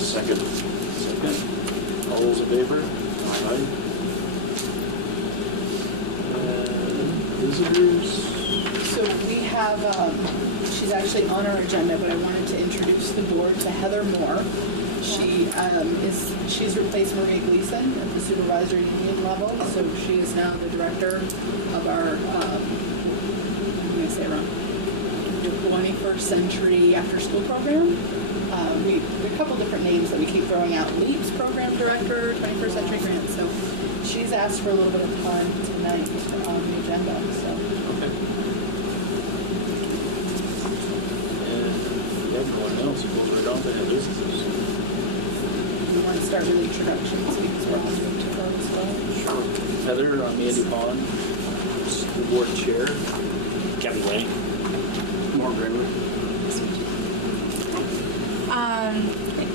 Second. Second. All those in favor? Aye. Visitors? So we have, she's actually on our agenda, but I wanted to introduce the board to Heather Moore. She's replaced Maria Gleason at the supervisory union level, so she is now the director of our, I'm going to say it wrong, the 21st Century After School Program. We have a couple different names that we keep throwing out. LEAPS Program Director, 21st Century Grant. So she's asked for a little bit of time tonight on the agenda. So. Okay. And if everyone else goes right on to Heather's. You want to start with introductions because we're all moving to her as well. Sure. Heather, I'm Andy Vaughn, school board chair. Kevin Lang. More Greenwood.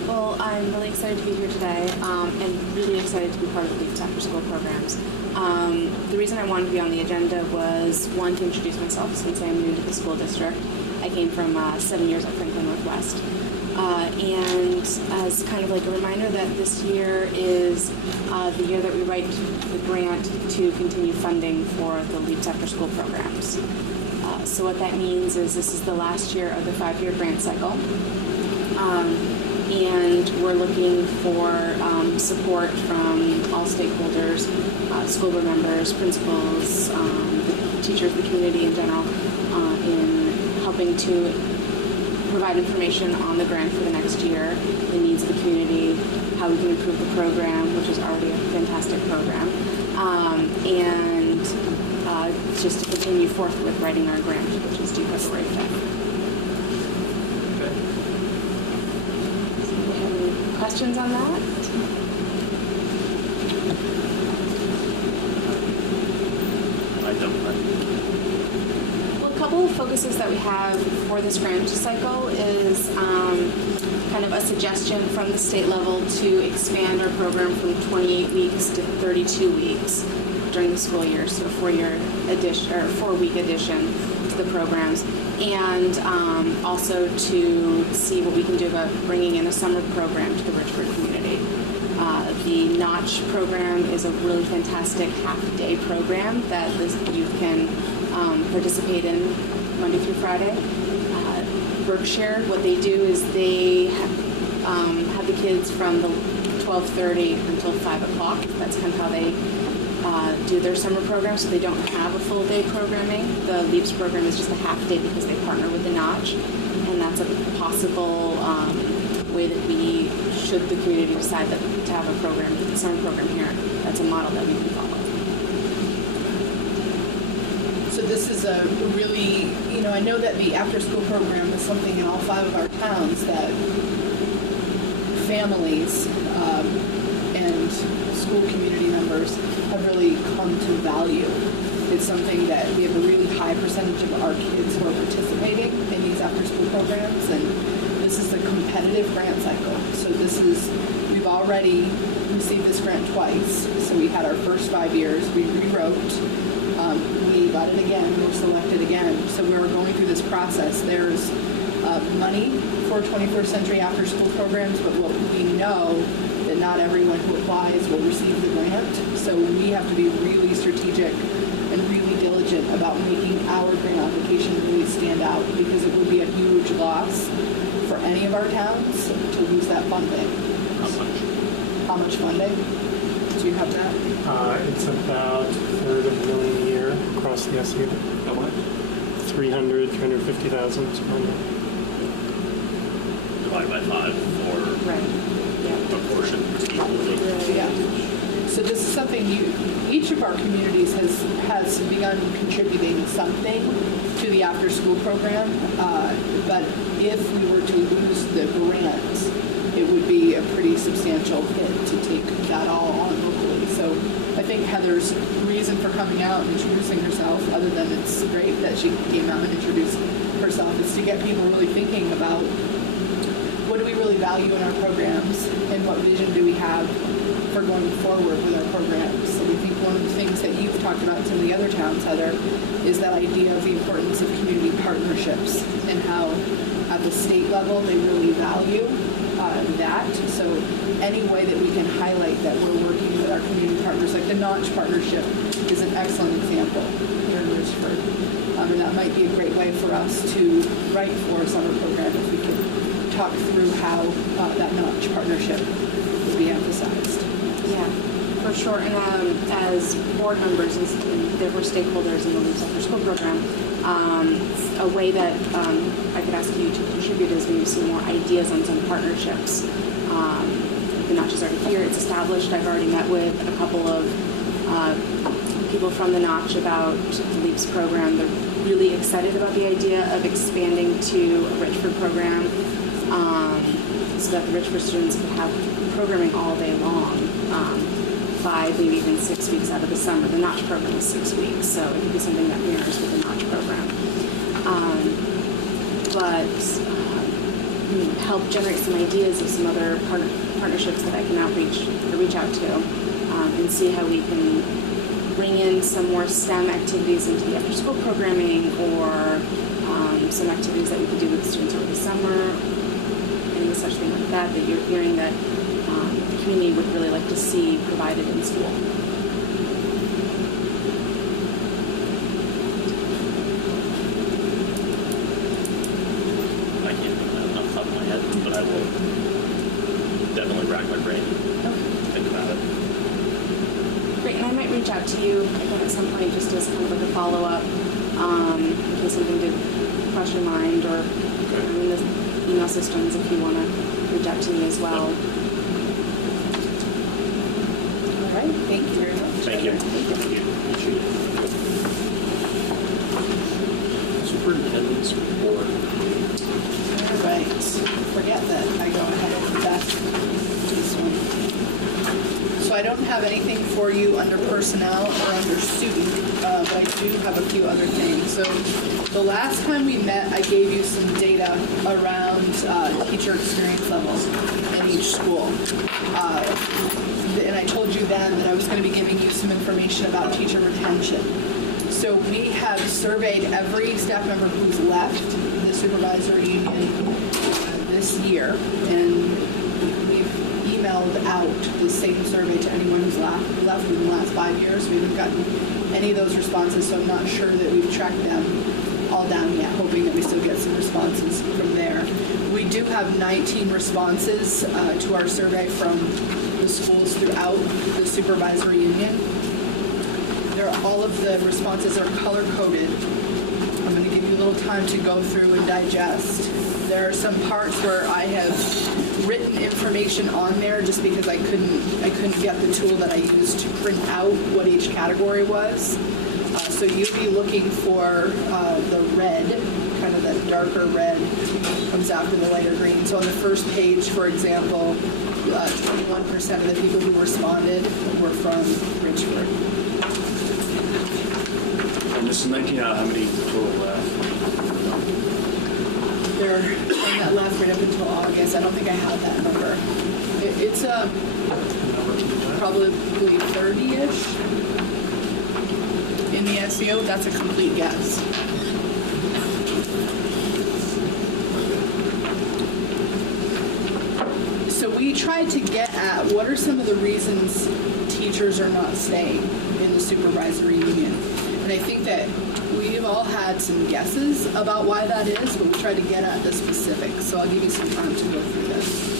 Well, I'm really excited to be here today and really excited to be part of the LEAPS After School programs. The reason I wanted to be on the agenda was, one, to introduce myself since I'm new to the school district. I came from 7 years at Franklin Northwest. And as kind of like a reminder that this year is the year that we write the grant to continue funding for the LEAPS After School programs. So what that means is this is the last year of the 5-year grant cycle. And we're looking for support from all stakeholders, school board members, principals, the teachers, the community in general, in helping to provide information on the grant for the next year, the needs of the community, how we can improve the program, which is already a fantastic program, and just to continue forth with writing our grant, which is due February 5th. Questions on that? I don't know. Well, a couple of focuses that we have for this grant cycle is kind of a suggestion from the state level to expand our program from 28 weeks to 32 weeks during the school year, so a 4-week addition to the programs. And also to see what we can do about bringing in a summer program to the Richford community. The Notch program is a really fantastic half-day program that this youth can participate in Monday through Friday. Berkshire, what they do is they have the kids from the 12:30 until 5 o'clock. That's kind of how they do their summer program, so they don't have a full day programming. The LEAPS program is just a half day because they partner with the Notch, and that's a possible way that we, should the community decide that to have a program, a summer program here, that's a model that we can follow. So this is a really, I know that the after-school program is something in all 5 of our towns that families and school community members have really come to value. It's something that we have a really high percentage of our kids who are participating in these after-school programs, and this is a competitive grant cycle. So we've already received this grant twice. So we had our first 5 years, we rewrote, we got it again, we were selected again. So we were going through this process. There's money for 21st Century After School programs, but what we know that not everyone who applies will receive the grant. So we have to be really strategic and really diligent about making our grant application really stand out, because it would be a huge loss for any of our towns to lose that funding. How much? How much funding? Do you have that? It's about $350,000 a year across the SU. How much? 350,000. Divided by 5 for Right. Yeah. proportion equally. Yeah. So this is something each of our communities has begun contributing something to the after-school program. But if we were to lose the grant, it would be a pretty substantial hit to take that all on locally. So I think Heather's reason for coming out and introducing herself, other than it's great that she came out and introduced herself, is to get people really thinking about what do we really value in our programs and what vision do we have for going forward with our programs. So we think one of the things that you've talked about in some of the other towns, Heather, is that idea of the importance of community partnerships and how at the state level they really value that. So any way that we can highlight that we're working with our community partners, like the Notch partnership is an excellent example here in Richford. And that might be a great way for us to write for a summer program if we could talk through how that Notch partnership would be emphasized. Yeah, for sure. And as board members and therefore stakeholders in the Leaps After School program, a way that I could ask you to contribute is maybe some more ideas on some partnerships. The Notch is already here, it's established. I've already met with a couple of people from the Notch about the Leaps program. They're really excited about the idea of expanding to a Richford program so that the Richford students could have programming all day long, 5, maybe even 6 weeks out of the summer. The Notch program is 6 weeks, so it could be something that mirrors with the Notch program. Help generate some ideas of some other partnerships that I can reach out to and see how we can bring in some more STEM activities into the after-school programming, or some activities that we could do with students over the summer, and such thing like that you're hearing that the community would really like to see provided in school. I can't think of that off the top of my head, but I will definitely rack my brain and think about it. Great, and I might reach out to you again at some point just as kind of like a follow-up in case something did cross your mind, or in the email systems if you want to reach out to me as well. All right, thank you very much. Thank you. Thank you. Appreciate it. Superintendent's report. All right, forget that I go ahead of this one. So I don't have anything for you under personnel or under student, but I do have a few other things. So the last time we met, I gave you some data around teacher experience levels in each school. And I told you then that I was going to be giving you some information about teacher retention. So we have surveyed every staff member who's left the supervisory union this year, and we've emailed out the same survey to anyone who's left in the last 5 years. We haven't gotten any of those responses, so I'm not sure that we've tracked them all down yet, hoping that we still get some responses from there. We do have 19 responses to our survey from the schools throughout the supervisory union. All of the responses are color-coded. I'm going to give you a little time to go through and digest. There are some parts where I have written information on there just because I couldn't get the tool that I used to print out what each category was. So you'll be looking for the red, kind of that darker red comes after the lighter green. So on the first page, for example, 21% of the people who responded were from Richford. And this is 19 out of how many total left? There are some that left right up until August. I don't think I have that number. It's probably 30-ish in the SEO. That's a complete guess. So we tried to get at what are some of the reasons teachers are not staying in the supervisory union. And I think that we've all had some guesses about why that is, but we tried to get at the specifics. So I'll give you some time to go through this.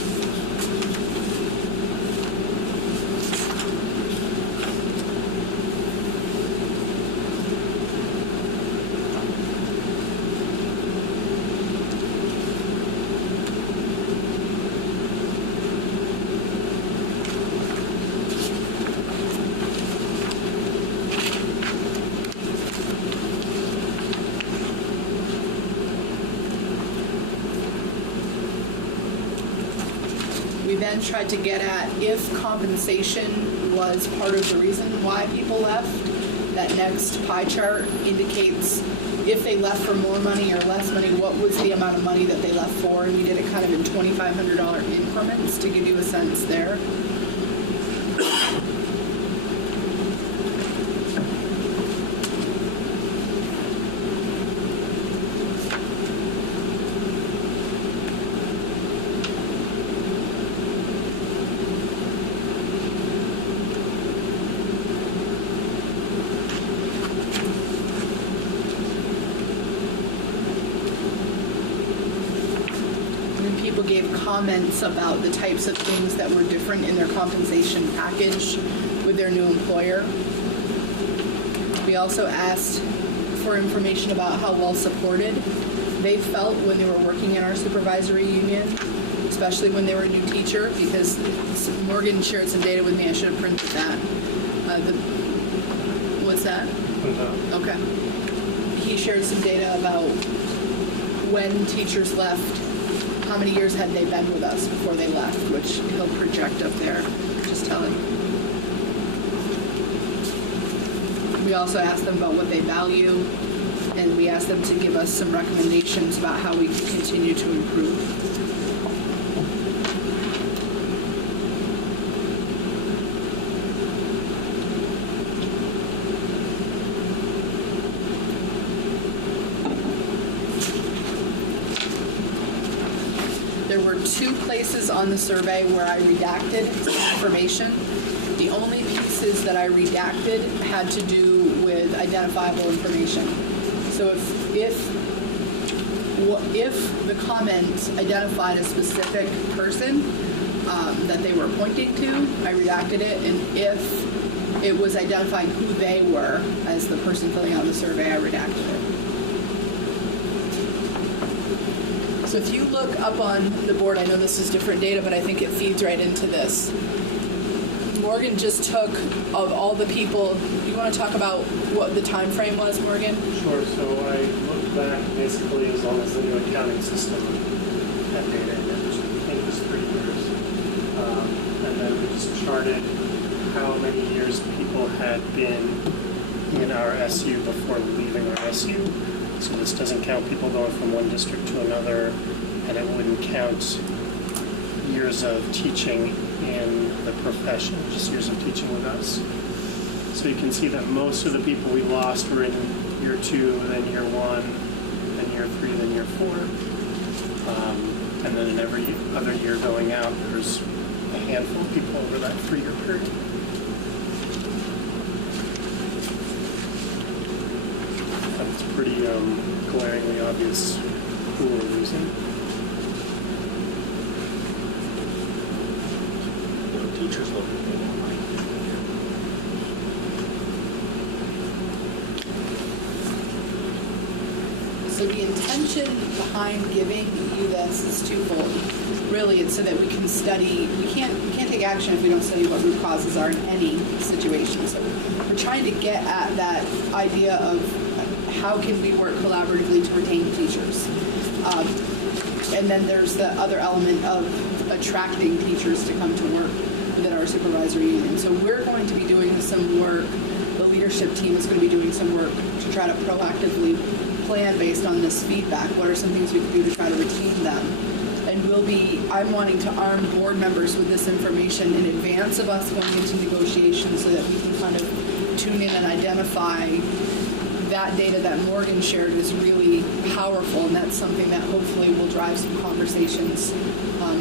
We then tried to get at if compensation was part of the reason why people left. That next pie chart indicates if they left for more money or less money, what was the amount of money that they left for, and we did it kind of in $2,500 increments to give you a sense there. people gave comments about the types of things that were different in their compensation package with their new employer. We also asked for information about how well supported they felt when they were working in our supervisory union, especially when they were a new teacher, because Morgan shared some data with me. I should have printed that. What's that? Okay. He shared some data about when teachers left, how many years had they been with us before they left, which he'll project up there. Just tell him. We also asked them about what they value, and we asked them to give us some recommendations about how we can continue to improve. There were 2 places on the survey where I redacted information. The only pieces that I redacted had to do with identifiable information. So if the comment identified a specific person that they were pointing to, I redacted it, and if it was identifying who they were as the person filling out the survey, I redacted it. So if you look up on the board, I know this is different data, but I think it feeds right into this. Morgan just took of all the people. You want to talk about what the time frame was, Morgan? Sure. So I looked back basically as long as the new accounting system had data in it, which I think was 3 years. And then we just charted how many years people had been in our SU before leaving our SU. So this doesn't count people going from one district to another, and it wouldn't count years of teaching in the profession, just years of teaching with us. So you can see that most of the people we lost were in year 2, then year 1, then year 3, then year 4. And then in every other year going out, there's a handful of people over that 3-year period. It's pretty glaringly obvious who we're losing. Teachers looking for more money. So the intention behind giving you this is twofold. Really, it's so that we can study. We can't take action if we don't study what root causes are in any situation. So we're trying to get at that idea of how can we work collaboratively to retain teachers. And then there's the other element of attracting teachers to come to work within our supervisory union. So we're going to be doing some work. The leadership team is going to be doing some work to try to proactively plan based on this feedback. What are some things we can do to try to retain them? And I'm wanting to arm board members with this information in advance of us going into negotiations so that we can kind of tune in and identify that data that Morgan shared is really powerful, and that's something that hopefully will drive some conversations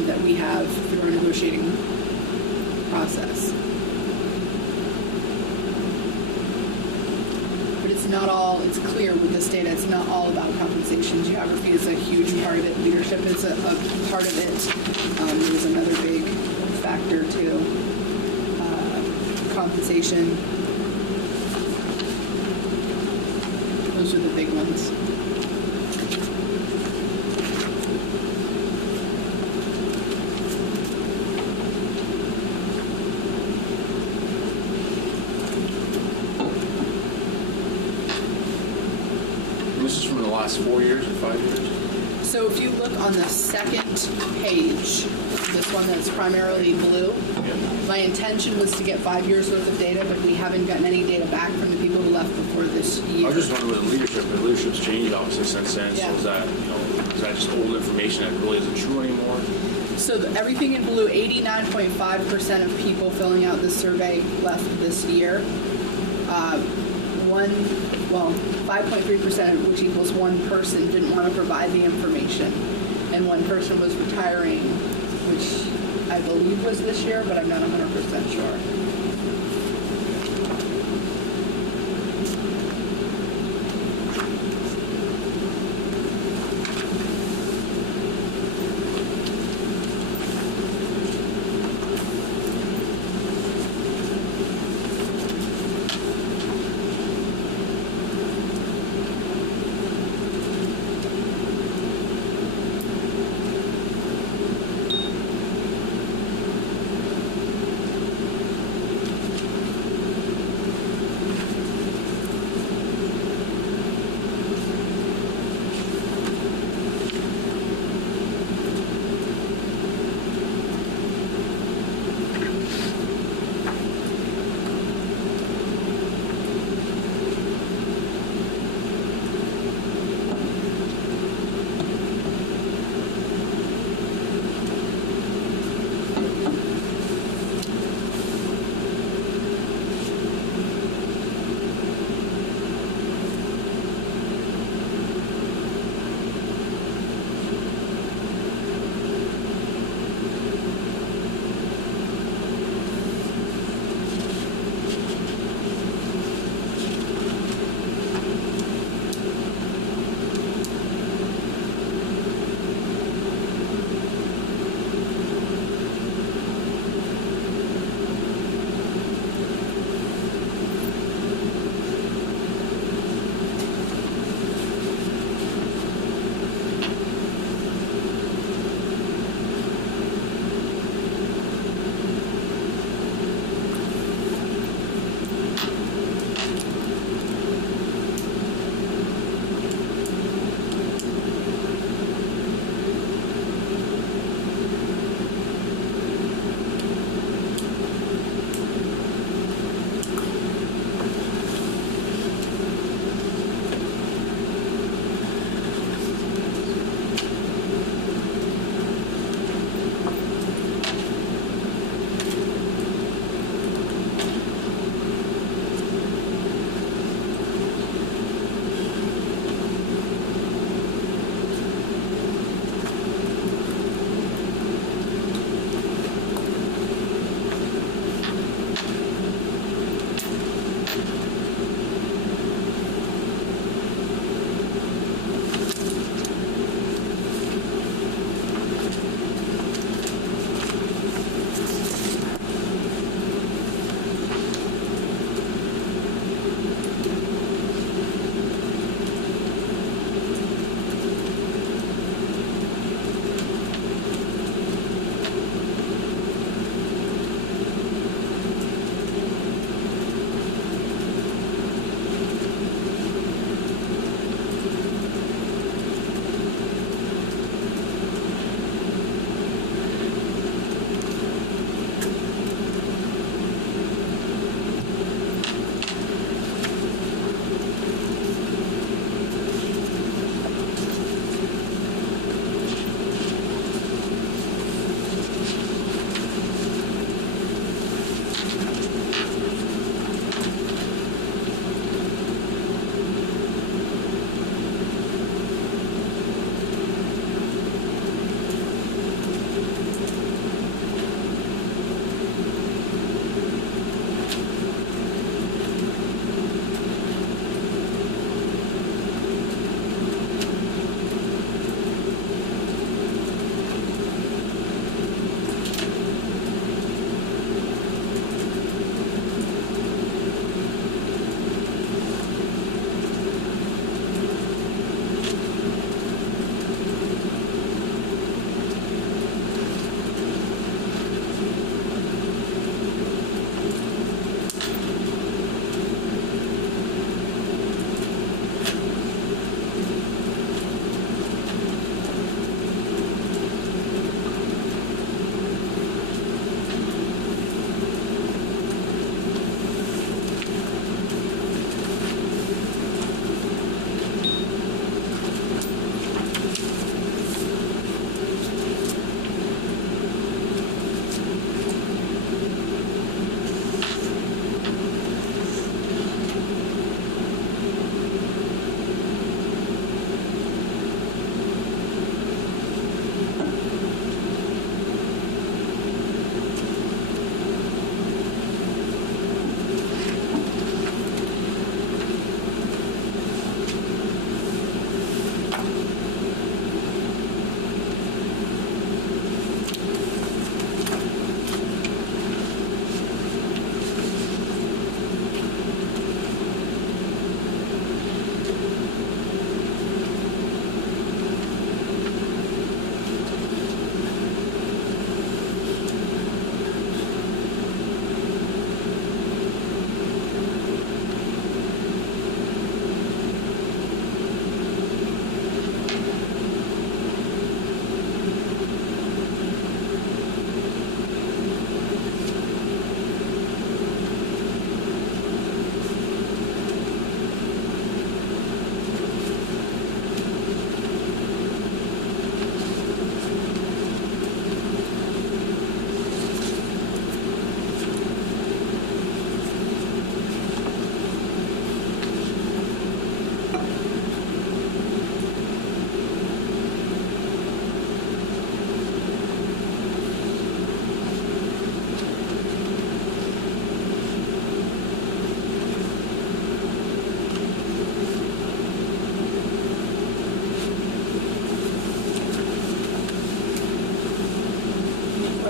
that we have through our negotiating process. But it's clear with this data, it's not all about compensation. Geography is a huge part of it. Leadership is a part of it. There's another big factor too. Compensation. Those are the big ones. This is from the last 4 years or 5 years? So if you look on the second page, this one that's primarily blue, my intention was to get 5 years worth of data, but we haven't gotten any data back from the people who left before this year. I was just wondering with the leadership, the leadership's changed obviously since then. Yeah. So is that just old information that really isn't true anymore? So everything in blue, 89.5% of people filling out this survey left this year. 5.3%, which equals one person, didn't want to provide the information. And one person was retiring, which I believe was this year, but I'm not 100% sure.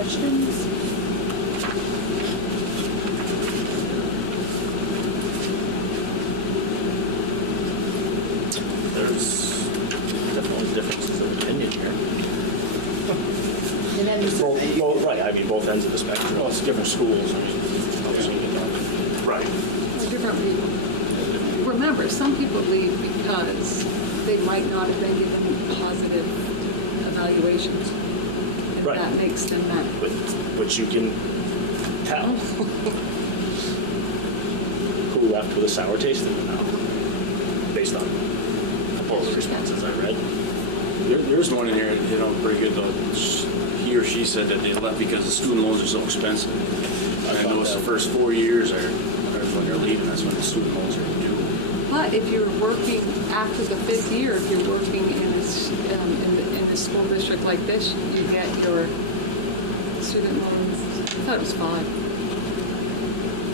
questions? There's definitely differences of opinion here. And then Well, right, I mean, both ends of the spectrum. Well, it's different schools. I mean, obviously, Right. Different people. Remember, some people leave because they might not have been given positive evaluations. And Right. that makes them mad. But you can tell who left with a sour taste in their mouth, based on a couple of the responses I read. there's one in here, you know, pretty good though. He or she said that they left because the student loans are so expensive. I know it's the first 4 years or when they're leaving, that's when the student loans are due. But if you're working after the 5th year, if you're working in a school district like this, you get your student loans. I thought it was 5.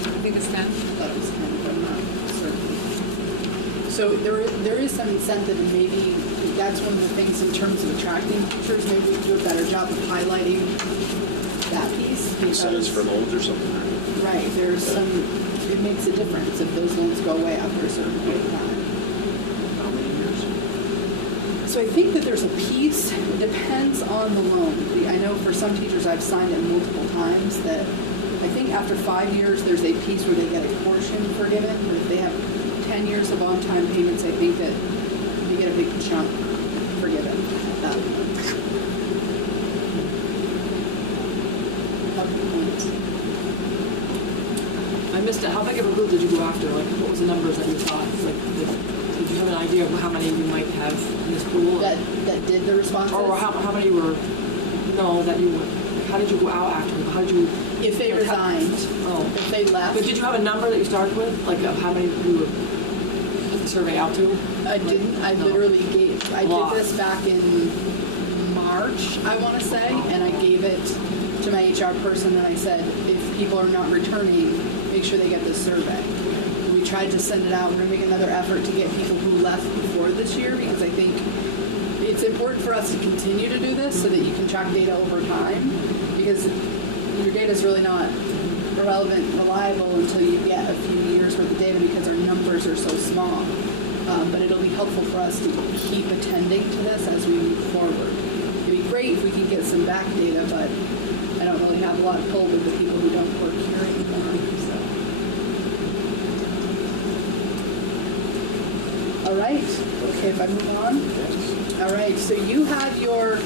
I think it's 10. I thought it was 10, but I'm not certain. So there is some incentive, and maybe that's one of the things in terms of attracting teachers. Maybe we do a better job of highlighting that piece. Incentives for loans or something. Right, there's some, it makes a difference if those loans go away after a certain period of time. How many years? So I think that there's a piece, it depends on the loan. I know for some teachers, I've signed it multiple times, that I think after 5 years, there's a piece where they get a portion forgiven. But if they have 10 years of on-time payments, I think that they get a big chunk forgiven at that point. Up to the point. I missed it. How big of a group did you go after? Like, what was the numbers that you thought? Like, did you have an idea of how many you might have in this pool? That did the responses? Or how many were, no, that you were, how did you go out after them? How did you? If they like, resigned, Oh. if they left. But did you have a number that you started with? Like, of how many you would put the survey out to? I didn't. I No. literally gave. I Lot. did this back in March, I want to say, and I gave it to my HR person, and I said, if people are not returning, make sure they get this survey. We tried to send it out. We're going to make another effort to get people who left before this year, because I think it's important for us to continue to do this so that you can track data over time, because your data is really not relevant, reliable until you get a few years worth of data, because our numbers are so small. But it'll be helpful for us to keep attending to this as we move forward. It'd be great if we could get some back data, but I don't really have a lot of pull with the people who don't work here anymore. So. All right. Okay, if I move on. All right. So you have your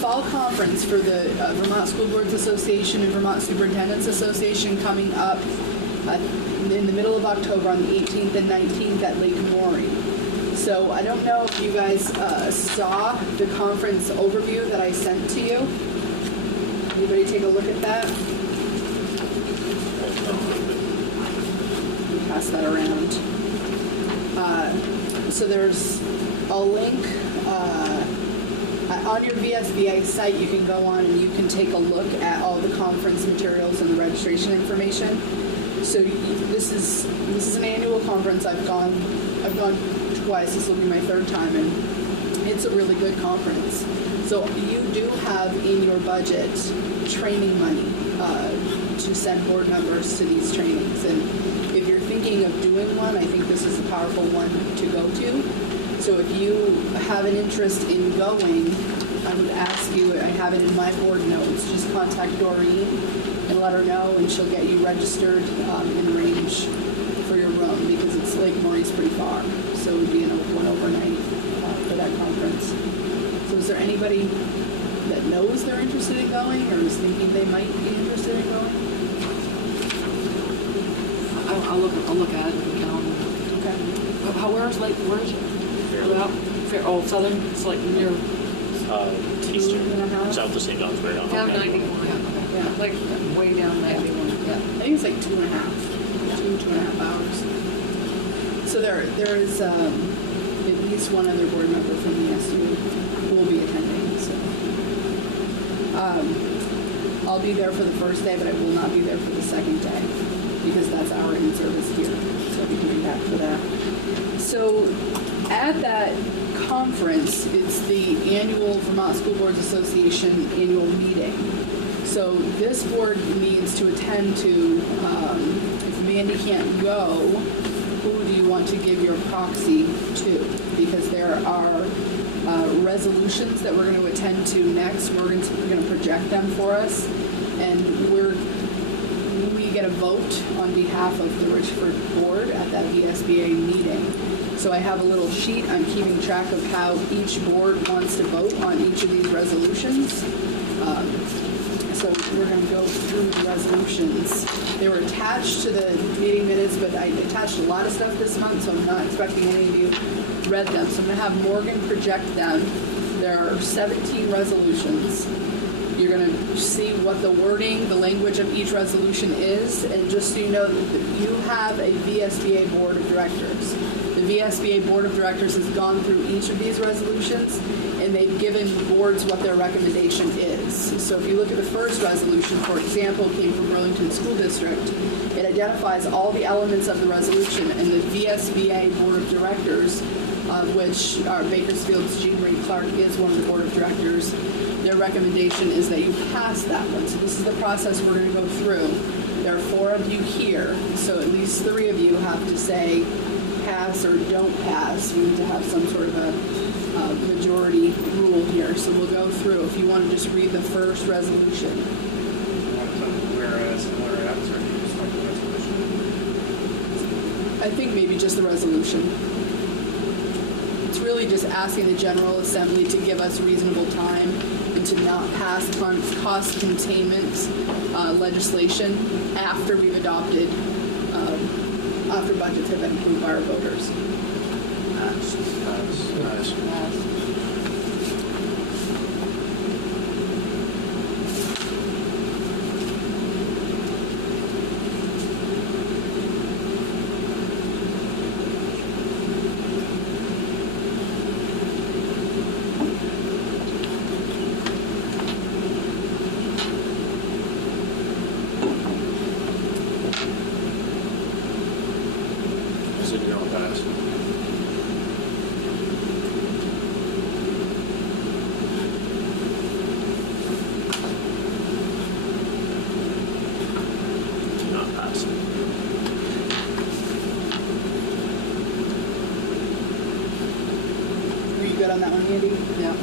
fall conference for the Vermont School Boards Association and Vermont Superintendents Association coming up in the middle of October on the 18th and 19th at Lake Maury. So I don't know if you guys saw the conference overview that I sent to you. Anybody take a look at that? Pass that around. So there's a link on your VSBA site. You can go on and you can take a look at all the conference materials and the registration information. So this is an annual conference. I've gone twice. This will be my 3rd time, and it's a really good conference. So you do have in your budget training money to send board members to these trainings. And if you're thinking of doing one, I think this is a powerful one to go to. So if you have an interest in going, I would ask you, I have it in my board notes, just contact Doreen and let her know, and she'll get you registered in range for your room, because it's Lake Maury's pretty far. So it would be one overnight for that conference. So is there anybody that knows they're interested in going, or is thinking they might be interested in going? I'll look at it in the calendar. Okay. Where is it? Fairly. Oh, southern. It's like near. Eastern. 2.5? South of St. John's, right on. Down 91. Yeah. Like way down 91. Yeah, I think it's like 2.5 hours. So there is at least one other board member from the SU who will be attending. So I'll be there for the first day, but I will not be there for the second day, because that's our in-service here. So I'll be coming back for that. So at that conference, it's the annual Vermont School Boards Association annual meeting. So this board needs to attend to, if Mandy can't go, who do you want to give your proxy to? Because there are resolutions that we're going to attend to next. We're going to project them for us, and we get a vote on behalf of the Richford board at that VSBA meeting. So I have a little sheet. I'm keeping track of how each board wants to vote on each of these resolutions. So we're going to go through the resolutions. They were attached to the meeting minutes, but I attached a lot of stuff this month, so I'm not expecting any of you read them. So I'm going to have Morgan project them. There are 17 resolutions. You're going to see what the wording, the language of each resolution is, and just so you know, you have a VSBA board of directors. The VSBA board of directors has gone through each of these resolutions, and they've given boards what their recommendation is. So if you look at the first resolution, for example, came from Burlington School District, it identifies all the elements of the resolution, and the VSBA board of directors, of which are Bakersfield's Jean Marie Clark is one of the board of directors, their recommendation is that you pass that one. So this is the process we're going to go through. There are 4 of you here, so at least 3 of you have to say pass or don't pass. We need to have some sort of a majority rule here. So we'll go through. If you want to just read the first resolution. Whereas and whereas, or do you just like the resolution? I think maybe just the resolution. It's really just asking the General Assembly to give us reasonable time and to not pass cost containment legislation after we've adopted, after budgets have been approved by our voters. Nice. Are you good on that one, Andy? Yeah.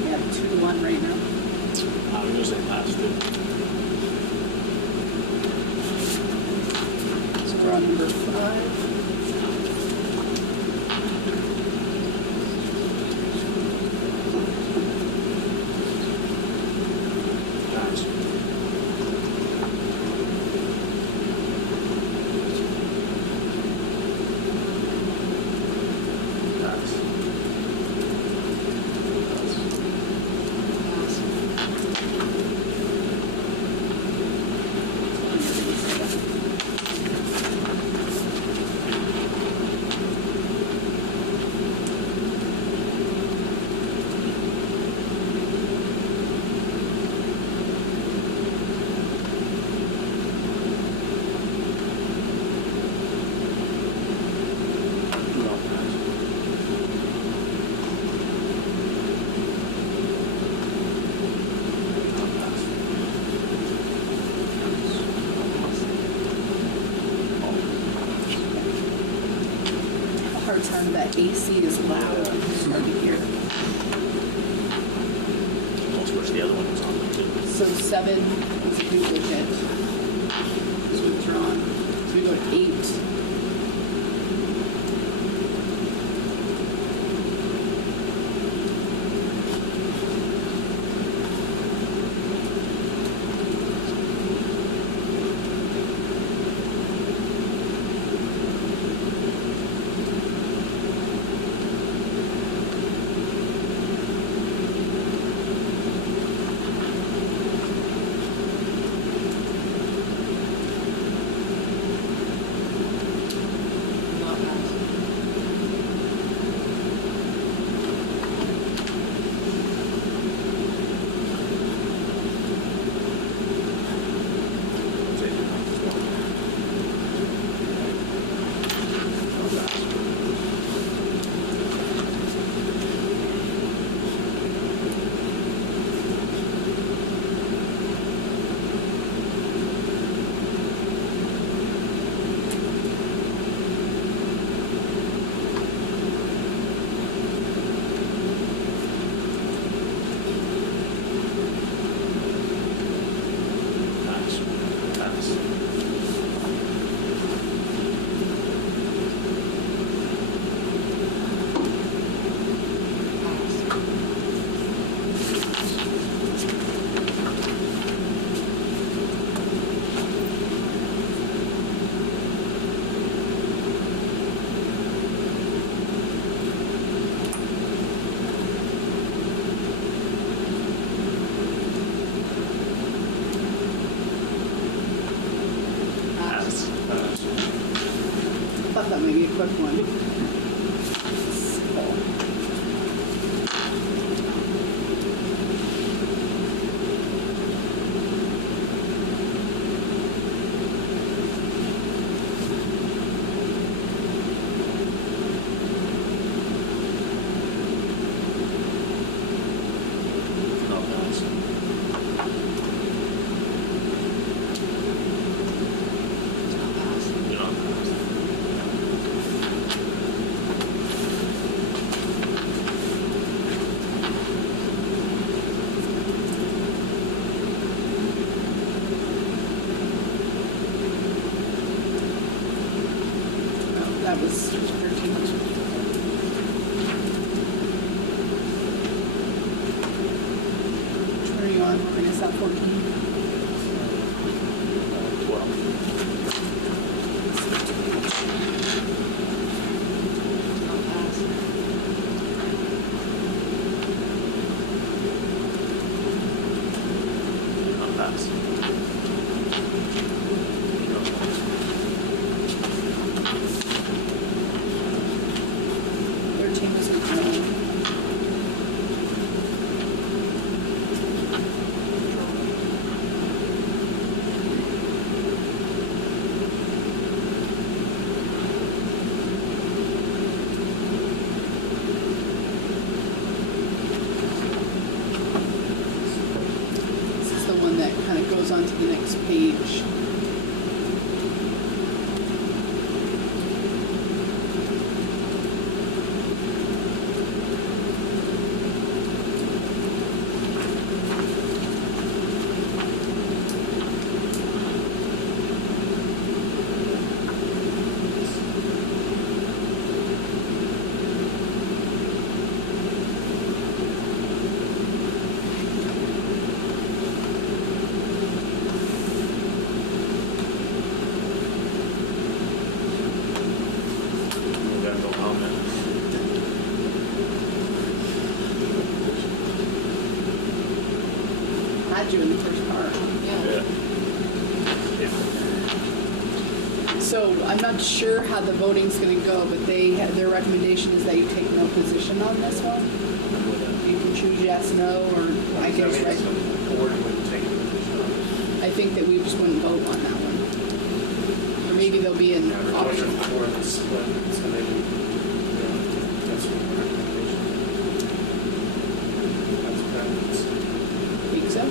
We have 2-1 right now. I'm going to say pass too. So we're on number 5. that AC is loud. It's hard to hear. Almost wish the other one was on there too. So 7 is a duplicate. Is withdrawn. So we go to 8. Not passed. Pass. Pass. Pass. Pass. I thought that might be a quick one. No, pass. You're not pass. No, that was 13. Which one are you on? We're gonna stop 14. 12. Not passed. Not pass. No pass. 13 was withdrawn. This is the one that kind of goes on to the next page. We gotta go home now. Had you in the first part. Yeah. So I'm not sure how the voting's gonna go, but their recommendation is that you take no position on this one. You can choose yes, no, or I guess, That right? means the board would take a position on it. I think that we just wouldn't vote on that one. Or maybe there'll be an option. For the split, so maybe, that's what the recommendation. That's preference. Think so?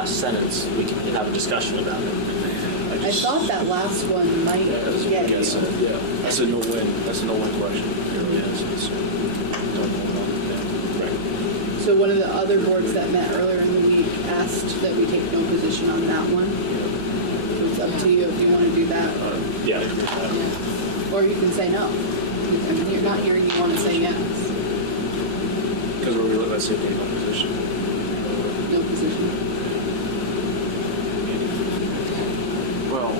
last sentence, we can have a discussion about it. I thought that last one might get you. Yeah, that's a no-win. That's a no-win question. It really is. It's, don't know. Right. So one of the other boards that met earlier in the week asked that we take no position on that one. It's up to you if you want to do that. Yeah, I agree with that. Yeah. Or you can say no. I mean, you're not hearing you want to say yes. Because we're really, let's say, take no position. No position. Well,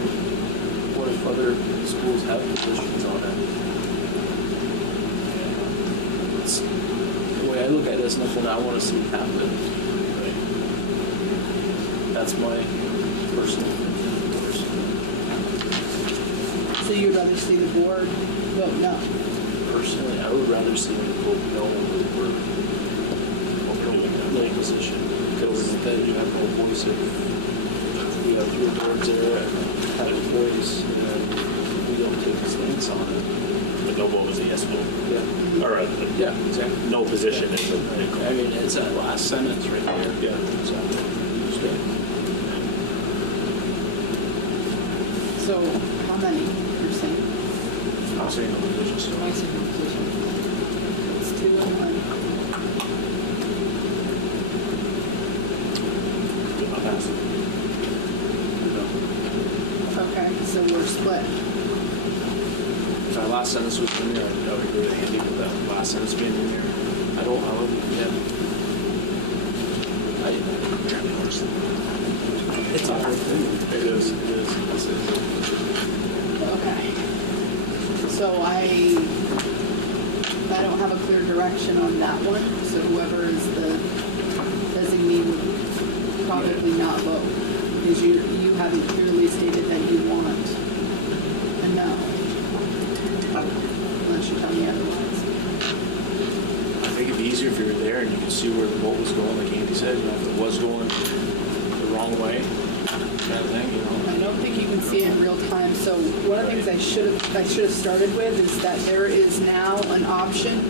what if other schools have positions on it? It's, the way I look at it is nothing I want to see happen. Right. That's my personal opinion. So you'd rather see the board vote no? Personally, I would rather see them vote no over no position. Because then you have no voice if we have three boards there that have a voice and we don't take a stance on it. But no vote is a yes vote. Yeah. Or Yeah, exactly. no position is a I mean, it's that last sentence right there. Yeah. Exactly. So how many percent? I'll say no position still. I say no position. It's 2 and 1. I'll pass. Okay, so we're split. If that last sentence was in there, I would agree with Andy with that last sentence being in there. I don't, yeah. It's a hard thing. It is. This is. Okay. So I don't have a clear direction on that one, so whoever is the designee would probably not vote, because you haven't clearly stated that you want a no, unless you tell me otherwise. I think it'd be easier if you were there and you could see where the vote was going, like Andy said, you know, if it was going the wrong way, kind of thing, you know. I don't think you can see it in real time. So one of the things I should have started with is that there is now an option.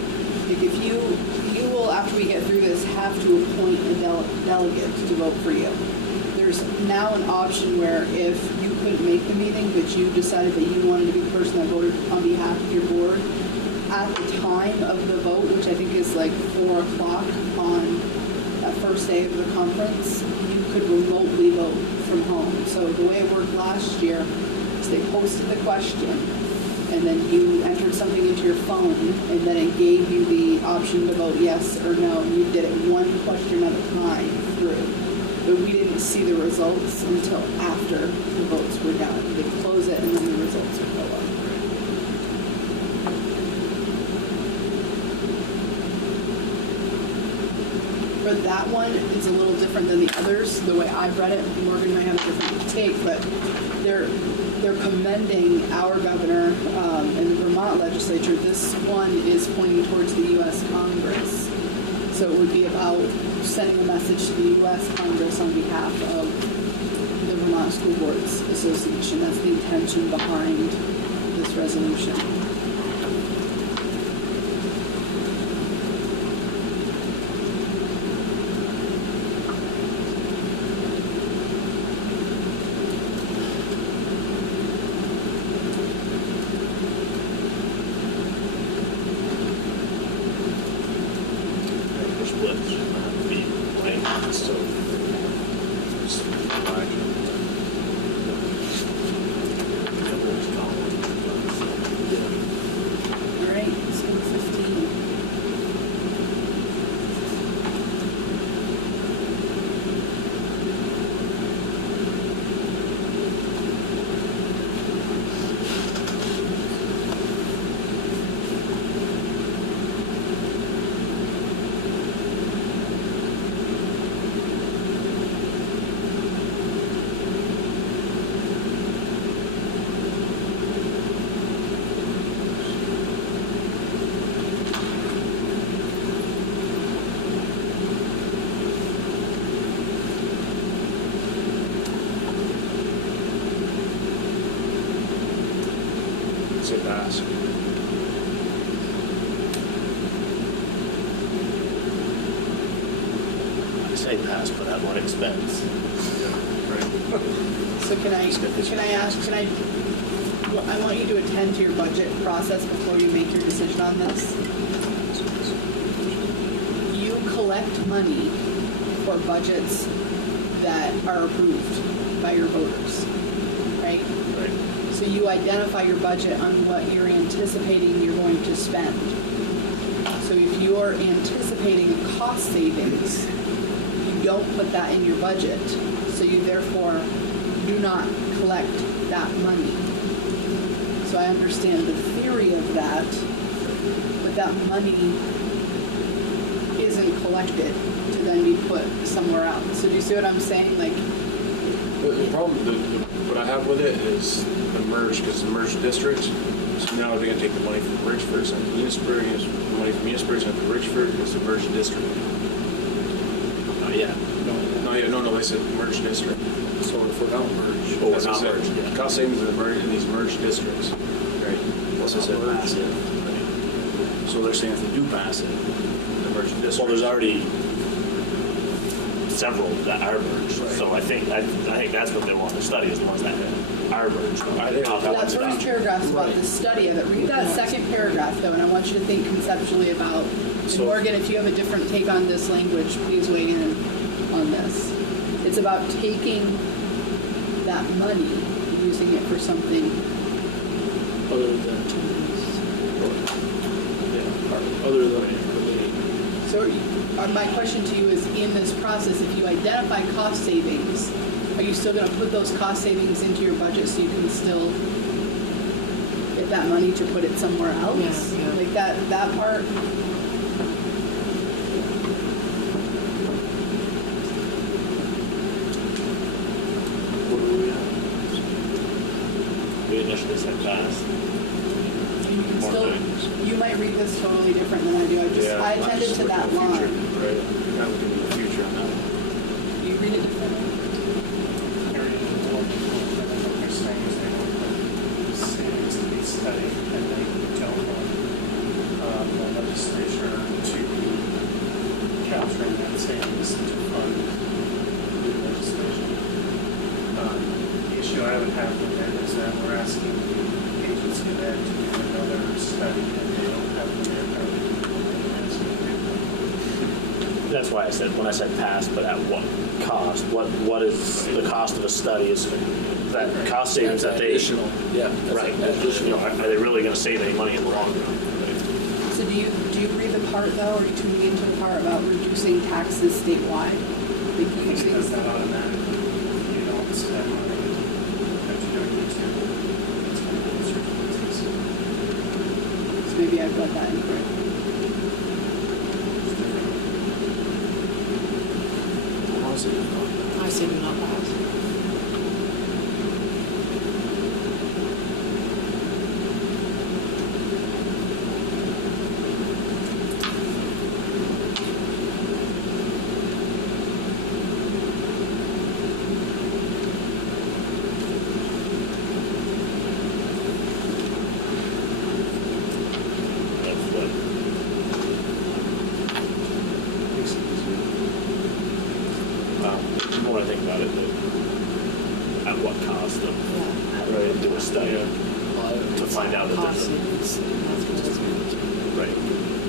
Like if you will, after we get through this, have to appoint a delegate to vote for you. There's now an option where if you couldn't make the meeting, but you decided that you wanted to be the person that voted on behalf of your board, at the time of the vote, which I think is like 4 o'clock on that first day of the conference, you could remotely vote from home. So the way it worked last year is they posted the question, and then you entered something into your phone, and then it gave you the option to vote yes or no. You did it one question at a time through. But we didn't see the results until after the votes were done. They close it, and then the results would go up. For that one, it's a little different than the others. The way I've read it, Morgan might have a different take, but they're commending our governor and the Vermont legislature. This one is pointing towards the U.S. Congress. So it would be about sending a message to the U.S. Congress on behalf of the Vermont School Boards Association. That's the intention behind this resolution. We're split. Be blank. So it's fine. All right, so 15. Say pass. I say pass, but at what expense? So I want you to attend to your budget process before you make your decision on this. You collect money for budgets that are approved by your voters, right? Right. So you identify your budget on what you're anticipating you're going to spend. So if you're anticipating cost savings, you don't put that in your budget. So you therefore do not collect that money. So I understand the theory of that, but that money isn't collected to then be put somewhere else. So do you see what I'm saying? Like, The problem, what I have with it is the merge, because the merged districts, so now they're gonna take the money from Richford, send it to Munisburg, and the money from Munisburg, send it to Richford, it's the merged district. Yeah. No, they said merged district. So if we're not merged. Oh, we're as I not said, merged, yeah. Cost savings are merged in these merged districts. Right. Plus I said pass it. So they're saying if we do pass it, the merged district. Well, there's already several that are merged, Right. so I think that's what they want to study, is the ones that are merged. that first paragraph's about the study of it. Read that second paragraph though, and I want you to think conceptually about, and So- Morgan, if you have a different take on this language, please weigh in on this. It's about taking that money, using it for something. Other than other than So my question to you is, in this process, if you identify cost savings, are you still going to put those cost savings into your budget so you can still get that money to put it somewhere else? Yeah, yeah. Like that part? what do we have? We initially said pass. You can More still, things. you might read this totally different than I do. I attended to that line. Right. Kind of looking at the future on that one. You read it differently? What they're saying is they want the savings to be studied, and they don't want the legislature to be capturing that savings to fund new legislation. The issue I would have with that is that we're asking the agency there to do another study, and they don't have the manpower to do it. That's why I said, when I said pass, but at what cost? What is the cost of a study? Is that cost savings that they, Additional, yeah. that's right, additional. are they really going to save any money in the long run? So do you read the part though, or are you tuning into the part about reducing taxes statewide? Like using Because that automatically, you don't spend money that you don't need to. It's going to go certain places. So maybe I've read that incorrectly. I say do not pass. That's what, the more I think about it, at what cost of having to do a study to find out that Cost there's savings, that's what it's going to be. right.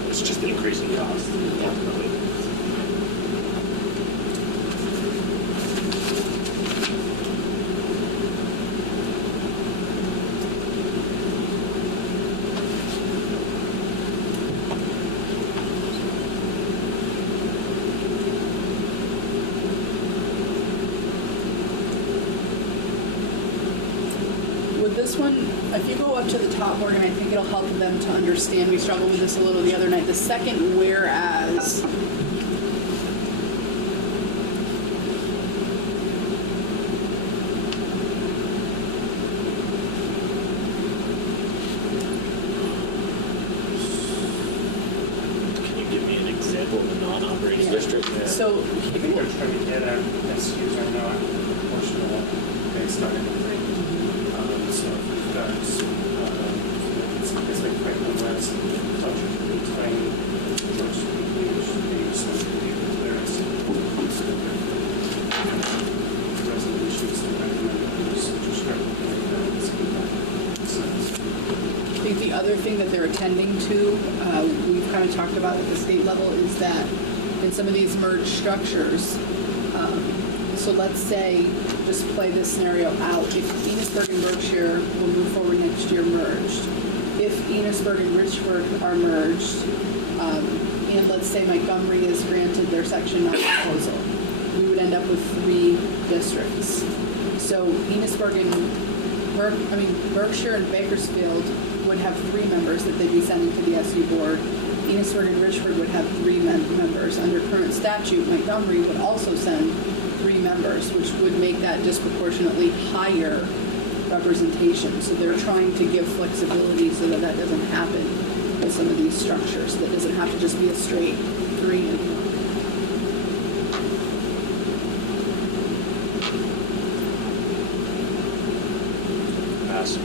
It's just increasing cost. ultimately. With this one, if you go up to the top, Morgan, I think it'll help them to understand. We struggled with this a little the other night. The second whereas. Can you give me an example of a non-operating Yeah. district? So, I think they're trying to get at SUs are not proportional based on anything. So if we've got, it's like right on the last budget, the tiny, which maybe some of the resolutions to think the other thing that they're attending to, we've kind of talked about at the state level, is that in some of these merged structures, so let's say, just play this scenario out, if Enosburg and Berkshire will move forward next year merged, if Enosburg and Richford are merged, and let's say Montgomery is granted their Section 9 proposal, we would end up with 3 districts. So Enosburg and Berkshire and Bakersfield would have 3 members that they'd be sending to the SU board. Enosburg and Richford would have 3 members. Under current statute, Montgomery would also send 3 members, which would make that disproportionately higher representation. So they're trying to give flexibility so that that doesn't happen with some of these structures. That doesn't have to just be a straight 3 anymore. Pass.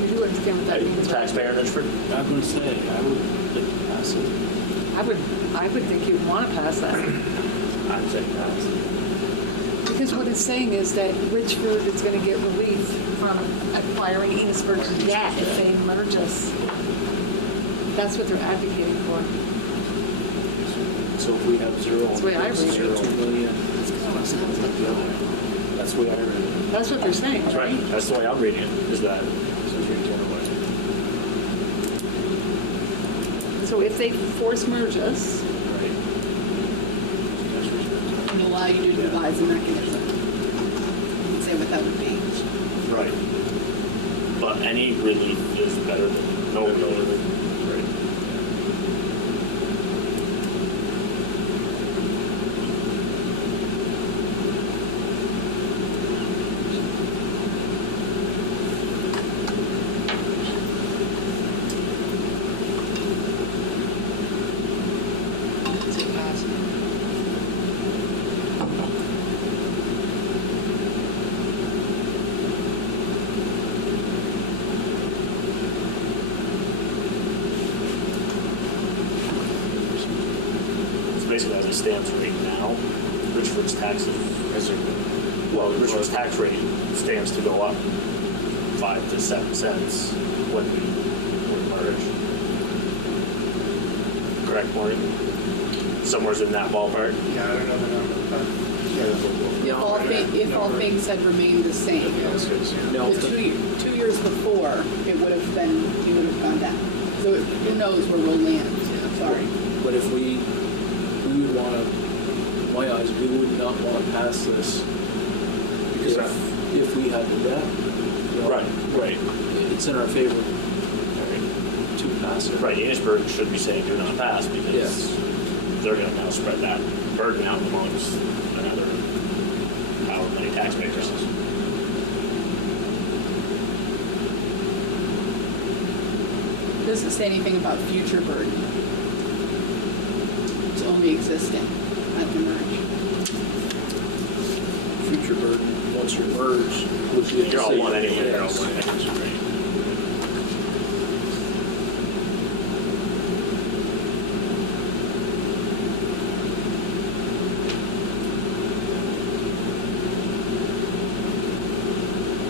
You do understand what that means, right? Taxpayer in Richford? I'm going to say, I would pass it. I would think you'd want to pass that. I'd say pass. Because what it's saying is that Richford is going to get relief from acquiring Enosburg's debt if they merge us. That's what they're advocating for. So if we have 0, That's the way I read it. 2 million, it's kind of sounds like the other. That's the way I read it. That's what they're saying, That's right? right. That's the way I'm reading it, is that. So if they force merge us, And allow you to devise a mechanism. You'd say what that would be. Right. But any relief is better than no relief. Right. Basically, as it stands right now, Richford's taxes, Richford's tax rate stands to go up 5 to 7 cents when we merge. Correct, Maureen? Somewhere's in that ballpark. Yeah, I don't know the number, but If all things had remained the same. No, The 2 years before, it would have gone down. So who knows where we'll land, sorry. but if we would want to, in my eyes, we would not want to pass this if we had the debt. You know, Right. It's in our favor to pass it. Right, Enosburg should be saying do not pass because Yes. they're going to now spread that burden out amongst another however many taxpayers. It doesn't say anything about future burden. It's only existing at the merge. Future burden, once you're merged, would be a You're all one decision. anyway. You're all Yes. one anyway. Right.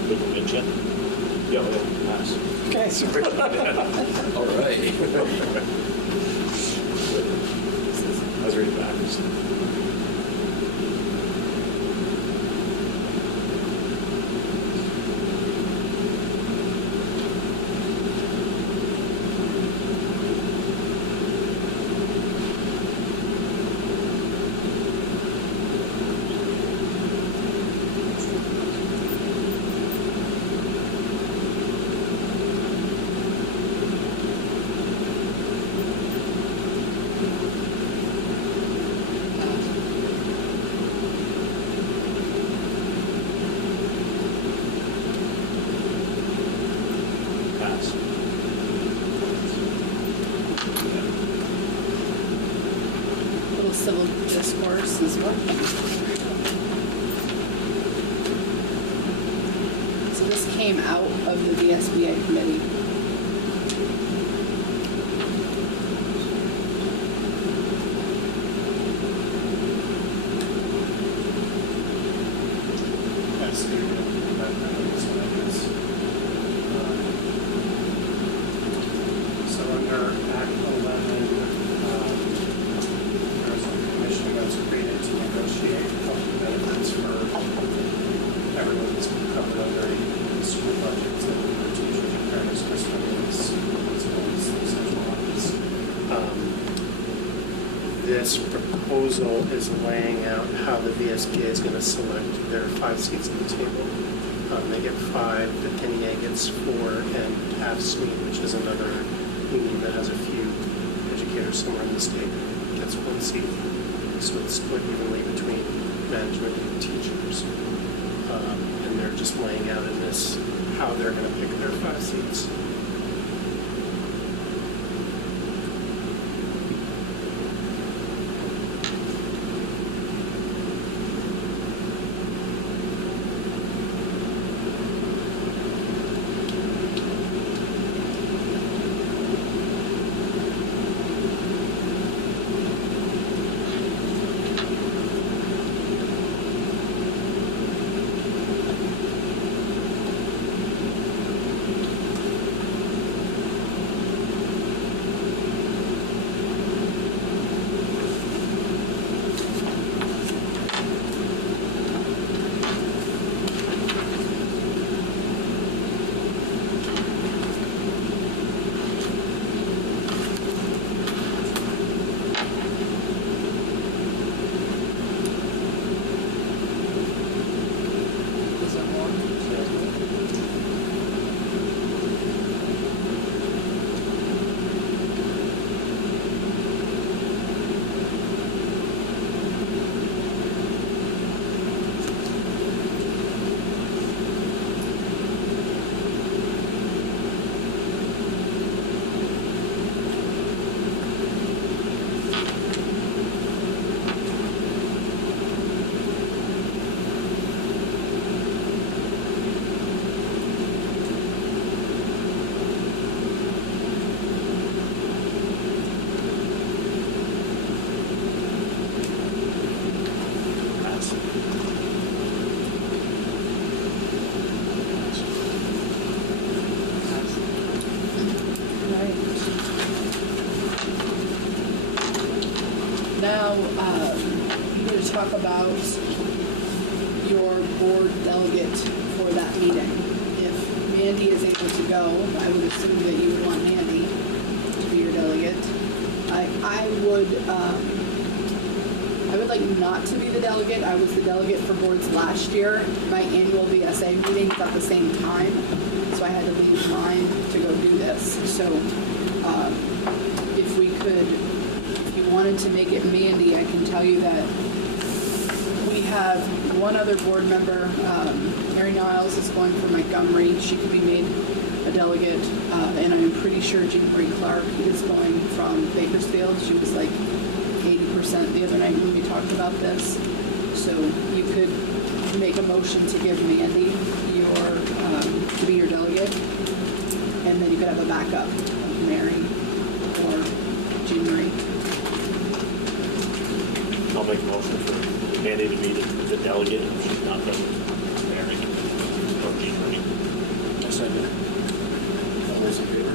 We can get you. Yeah, we'll pass. Okay. All right. I was reading backwards. task force is working. So this came out of the VSBA committee. That's the, so under Act 11, there's a commission that's created to negotiate health benefits for everyone that's covered under the school budgets and the teachers and parents, custodians, principals, central office. This proposal is laying out how the VSBA is going to select their 5 seats at the table. They get 5, the NEA gets 4, and AFSCME, which is another union that has a few educators somewhere in the state, gets 1 seat. So it's split evenly between management and teachers. And they're just laying out in this how they're going to pick their 5 seats. Is that more? Now, we're going to talk about your board delegate for that meeting. If Mandy is able to go, I would assume that you would want Mandy to be your delegate. I would like not to be the delegate. I was the delegate for boards last year. My annual VSA meeting was at the same time, so I had to leave mine to go do this. So if we could, if you wanted to make it Mandy, I can tell you that we have one other board member, Mary Niles is going for Montgomery. She could be made a delegate, and I'm pretty sure Jean Marie Clark is going from Bakersfield. She was like 80% the other night when we talked about this. So you could make a motion to give Mandy to be your delegate, and then you could have a backup of Mary or Jean Marie. I'll make a motion for Mandy to be the delegate if she's not the Mary or Jean Marie. I second it. All those in favor?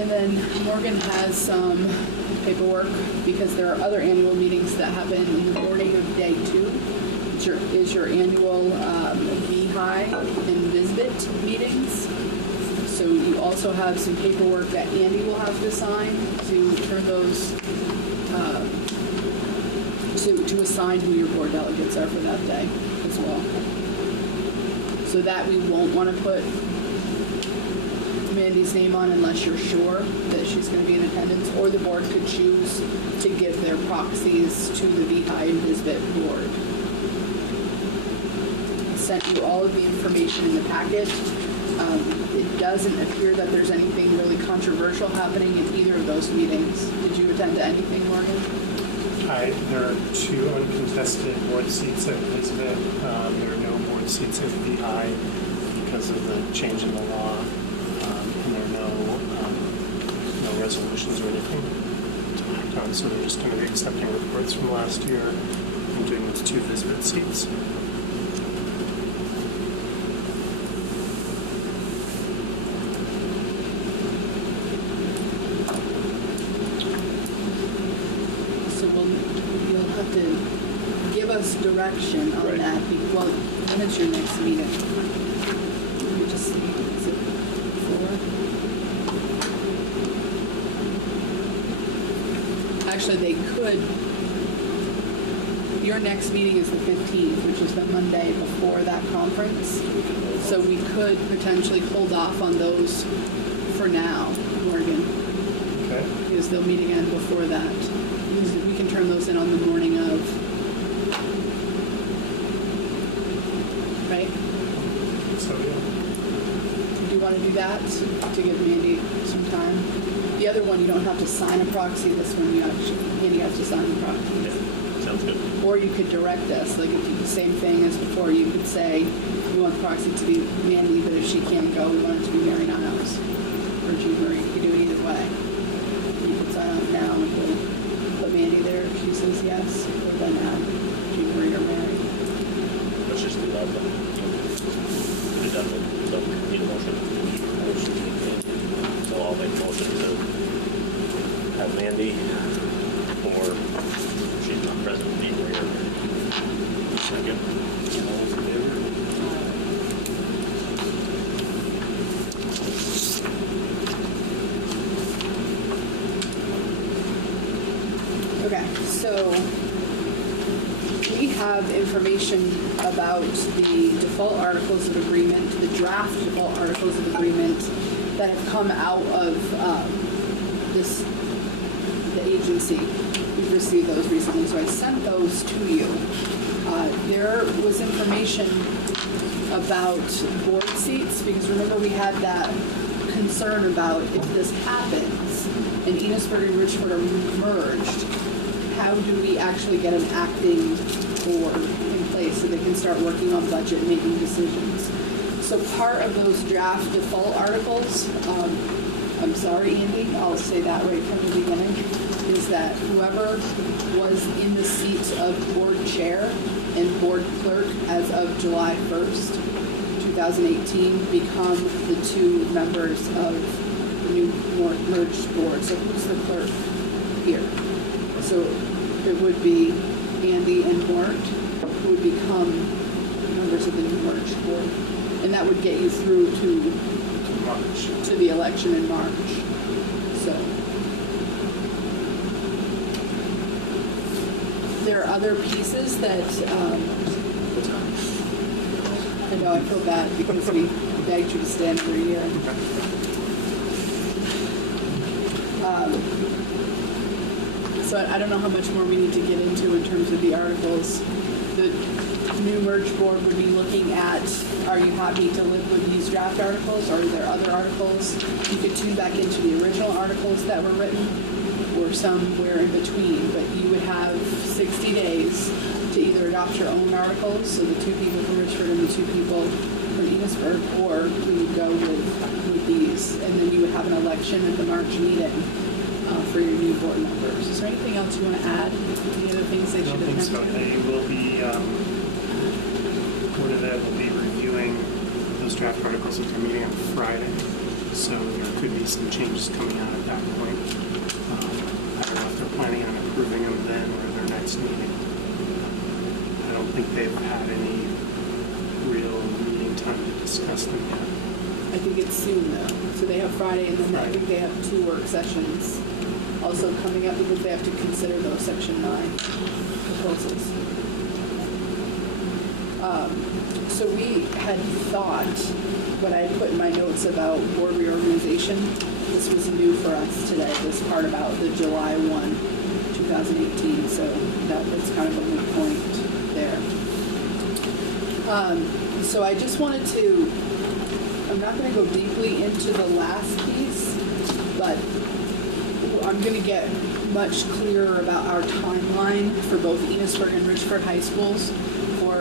And then Morgan has some paperwork because there are other annual meetings that happen in the morning of day 2. Is your annual VHI and Visbit meetings. So you also have some paperwork that Andy will have to sign to turn those, to assign who your board delegates are for that day as well. So that we won't want to put Mandy's name on unless you're sure that she's going to be in attendance, or the board could choose to give their proxies to the VHI and Visbit board. I sent you all of the information in the packet. It doesn't appear that there's anything really controversial happening in either of those meetings. Did you attend to anything, Morgan? There are 2 uncontested board seats at Elizabeth. There are no board seats at VI because of the change in the law. And there are no resolutions or anything to act on. So they're just going to be accepting reports from last year and doing those 2 visit seats. You'll have to give us direction on Right. that. Well, when is your next meeting? Let me just see. Is it 4? Actually, they could. Your next meeting is the 15th, which is the Monday before that conference. So we could potentially hold off on those for now, Morgan, Okay. because they'll meet again before that. We can turn those in on the morning of. Right? So, yeah. Do you want to do that to give Mandy some time? The other one, you don't have to sign a proxy. This one, Mandy has to sign the proxy. Yeah, sounds good. Or you could direct us, like if you, the same thing as before, you could say, we want the proxy to be Mandy, but if she can't go, we want it to be Mary Niles or Jean Marie. You could do it either way. You could sign up now and put Mandy there if she says yes, or then add Jean Marie or Mary. Let's just do that then. Get it done, don't need a motion. So I'll make a motion to have Mandy, or she's not present, be here. Second. All those in favor? Okay, so we have information about the default articles of agreement, the draft default articles of agreement that have come out of the agency. We've received those recently, so I sent those to you. There was information about board seats, because remember we had that concern about if this happens and Enosburg and Richford are merged, how do we actually get an acting board in place so they can start working on budget and making decisions? So part of those draft default articles, I'm sorry, Andy, I'll say that right from the beginning, is that whoever was in the seats of board chair and board clerk as of July 1st, 2018, become the 2 members of the new merged board. So who's the clerk here? So it would be Andy and Mort who would become members of the new merged board. And that would get you through to the election in March. So there are other pieces that I know I feel bad because we begged you to stand for a year. So I don't know how much more we need to get into in terms of the articles. The new merged board would be looking at, are you happy to live with these draft articles, or are there other articles? You could tune back into the original articles that were written, or somewhere in between, but you would have 60 days to either adopt your own articles, so the 2 people from Richford and the 2 people from Enosburg, or we would go with these, and then you would have an election at the March meeting for your new board members. Is there anything else you want to add? Any other things they I should don't have think so. They will be, Board of Ed will be reviewing those draft articles at their meeting on Friday. So there could be some changes coming out at that point. I don't know if they're planning on approving them then or their next meeting. I don't think they've had any real meeting time to discuss them yet. I think it's soon though. So they have Friday, and then I think they have 2 work sessions also coming up because they have to consider those Section 9 proposals. So we had thought, what I put in my notes about board reorganization, this was new for us today, this part about the July 1, 2018. So that's kind of a moot point there. So I just wanted to, I'm not going to go deeply into the last piece, but I'm going to get much clearer about our timeline for both Enosburg and Richford high schools for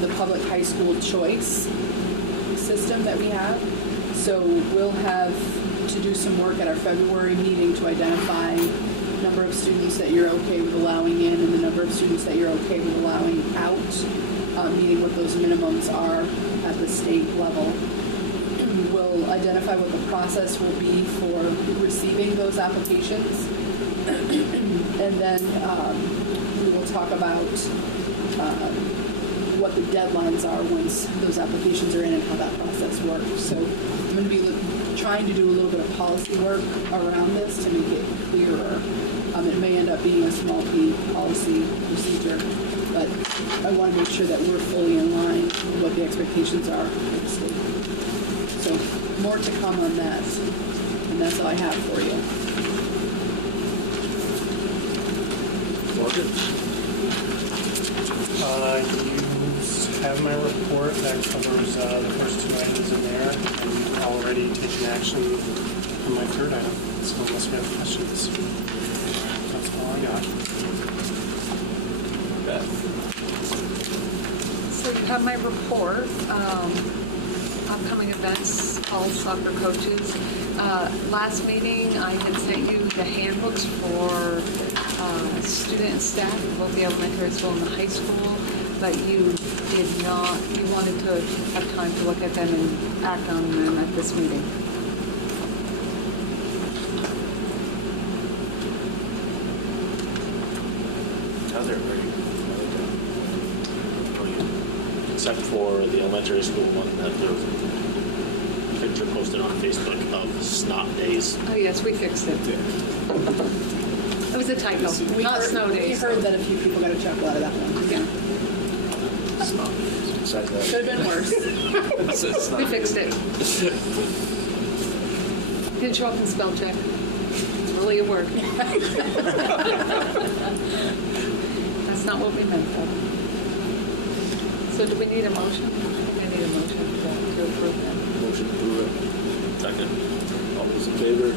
the public high school choice system that we have. So we'll have to do some work at our February meeting to identify the number of students that you're okay with allowing in and the number of students that you're okay with allowing out, meeting what those minimums are at the state level. We'll identify what the process will be for receiving those applications. And then we will talk about what the deadlines are once those applications are in and how that process works. So I'm going to be trying to do a little bit of policy work around this to make it clearer. It may end up being a small P policy procedure, but I want to make sure that we're fully in line with what the expectations are for the state. So more to come on that, and that's all I have for you. You have my report that covers the first two items in there, and you've already taken action on my third item. So unless we have questions, that's all I got. So you have my report, upcoming events, all soccer coaches. Last meeting, I had sent you the handbooks for student and staff in both the elementary school and the high school, but you did not, you wanted to have time to look at them and act on them at this meeting. Now they're ready. Except for the elementary school one that there was a picture posted on Facebook of snot days. Oh yes, we fixed it. It was a typo, not snow We days. heard that a few people got a chuckle out of that one. Yeah, Snot days. Besides that. Could have been worse. we fixed it. Didn't show up in spell check. It's really a word. That's not what we meant though. So do we need a motion? We need a motion to approve that. Motion to approve it. Second. All those in favor?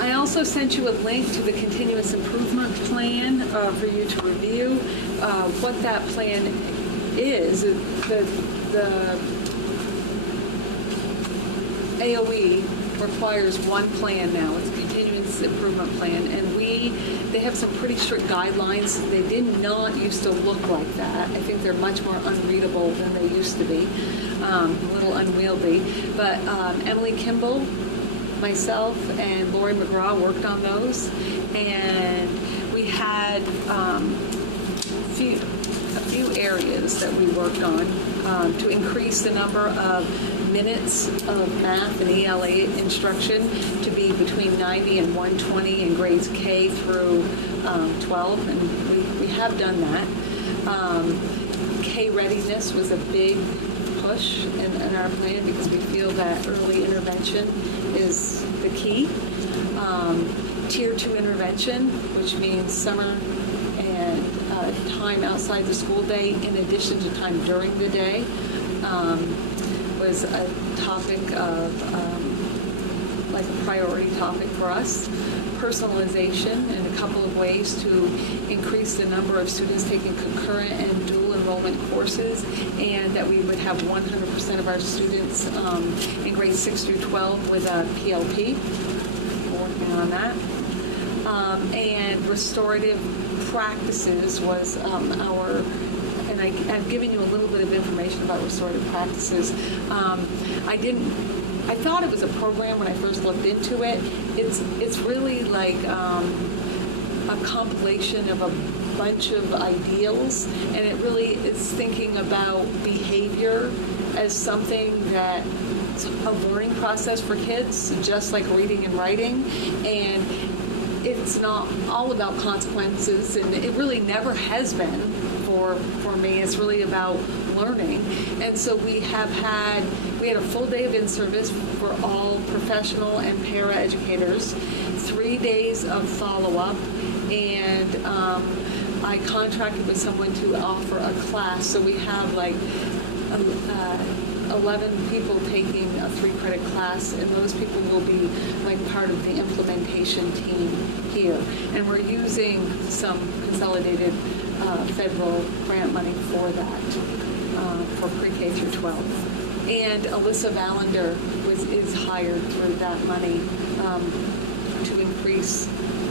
I also sent you a link to the continuous improvement plan for you to review. What that plan is, the AOE requires one plan now. It's a continuous improvement plan, and they have some pretty strict guidelines. They did not used to look like that. I think they're much more unreadable than they used to be, a little unwieldy. But Emily Kimball, myself, and Lori McGraw worked on those, and we had a few areas that we worked on to increase the number of minutes of math and ELA instruction to be between 90 and 120 in grades K through 12, and we have done that. K readiness was a big push in our plan because we feel that early intervention is the key. Tier 2 intervention, which means summer and time outside the school day in addition to time during the day, was a topic of like a priority topic for us. Personalization in a couple of ways to increase the number of students taking concurrent and dual enrollment courses, and that we would have 100% of our students in grades 6 through 12 with a PLP. We're working on that. And restorative practices was our, and I've given you a little bit of information about restorative practices. I thought it was a program when I first looked into it. It's really like a compilation of a bunch of ideals, and it really is thinking about behavior as something that's a learning process for kids, just like reading and writing, and it's not all about consequences, and it really never has been for me. It's really about learning. And so we had a full day of in-service for all professional and para educators, 3 days of follow-up, and I contracted with someone to offer a class, so we have like 11 people taking a 3-credit class, and those people will be like part of the implementation team here. And we're using some consolidated federal grant money for that, for pre-K through 12. And Alyssa Valander is hired through that money to increase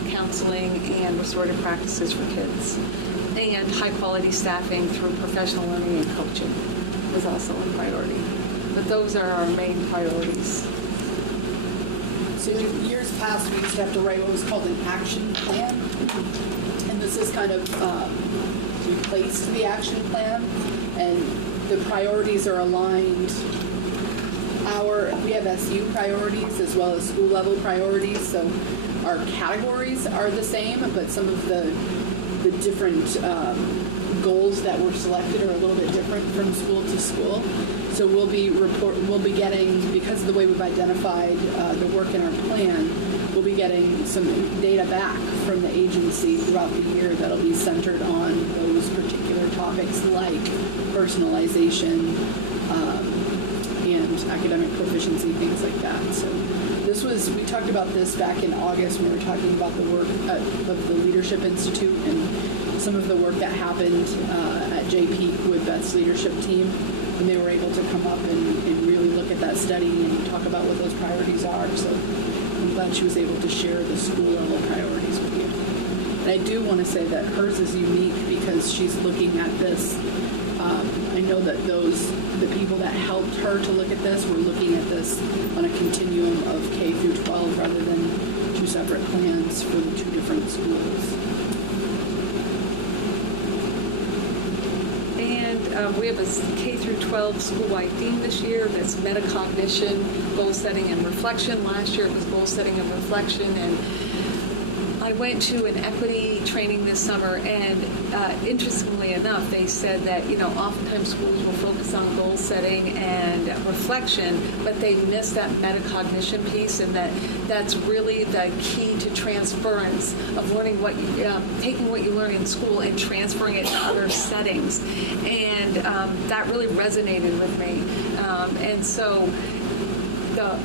counseling and restorative practices for kids. And high-quality staffing through professional learning and coaching is also a priority. But those are our main priorities. So in years past, we used to have to write what was called an action plan. And this is kind of replaced the action plan. And the priorities are aligned. We have SU priorities as well as school level priorities. So our categories are the same, but some of the different goals that were selected are a little bit different from school to school. So we'll be getting, because of the way we've identified the work in our plan, we'll be getting some data back from the agency throughout the year that'll be centered on those particular topics like personalization and academic proficiency, things like that. So we talked about this back in August when we were talking about the work of the Leadership Institute and some of the work that happened at JP with Beth's leadership team. And they were able to come up and really look at that study and talk about what those priorities are. So I'm glad she was able to share the school level priorities with you. And I do want to say that hers is unique because she's looking at this. I know that the people that helped her to look at this were looking at this on a continuum of K through 12 rather than 2 separate plans for the 2 different schools. And we have a K through 12 school-wide theme this year that's metacognition, goal setting, and reflection. Last year it was goal setting and reflection, and I went to an equity training this summer, and interestingly enough, they said that, oftentimes schools will focus on goal setting and reflection, but they miss that metacognition piece, and that's really the key to transference of learning taking what you learn in school and transferring it to other settings. And that really resonated with me. And so the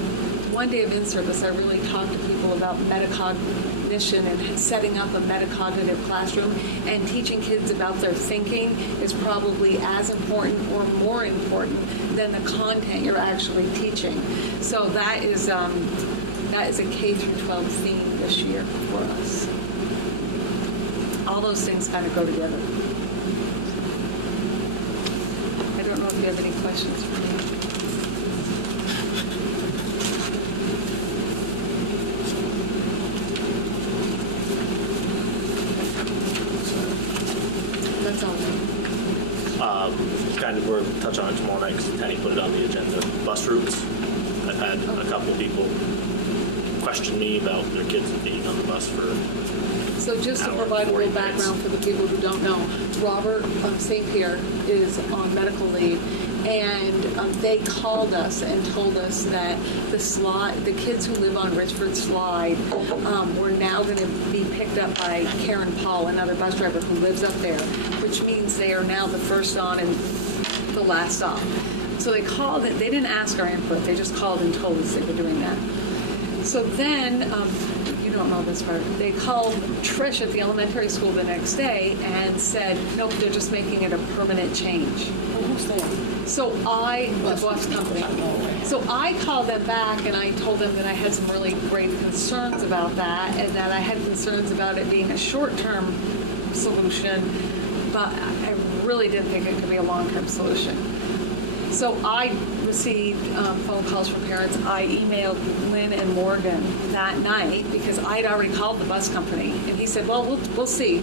one day of in-service, I really talked to people about metacognition and setting up a metacognitive classroom, and teaching kids about their thinking is probably as important or more important than the content you're actually teaching. So that is a K through 12 theme this year for us. All those things kind of go together. I don't know if you have any questions for me. That's all. Kind of, we're going to touch on it tomorrow night because Penny put it on the agenda. Bus routes. I've had a couple people question me about their kids being on the bus for. So just to provide a little background for the people who don't know, Robert St. Pierre is on medical leave, and they called us and told us that the kids who live on Richford Slide were now going to be picked up by Karen Paul, another bus driver who lives up there, which means they are now the first on and the last off. So they called it. They didn't ask our input. They just called and told us they were doing that. So then, you don't know this part, they called Trish at the elementary school the next day and said, nope, they're just making it a permanent change. Who's there? So the bus company. So I called them back and I told them that I had some really grave concerns about that, and that I had concerns about it being a short-term solution, but I really didn't think it could be a long-term solution. So I received phone calls from parents. I emailed Lynn and Morgan that night because I'd already called the bus company, and he said, well, we'll see.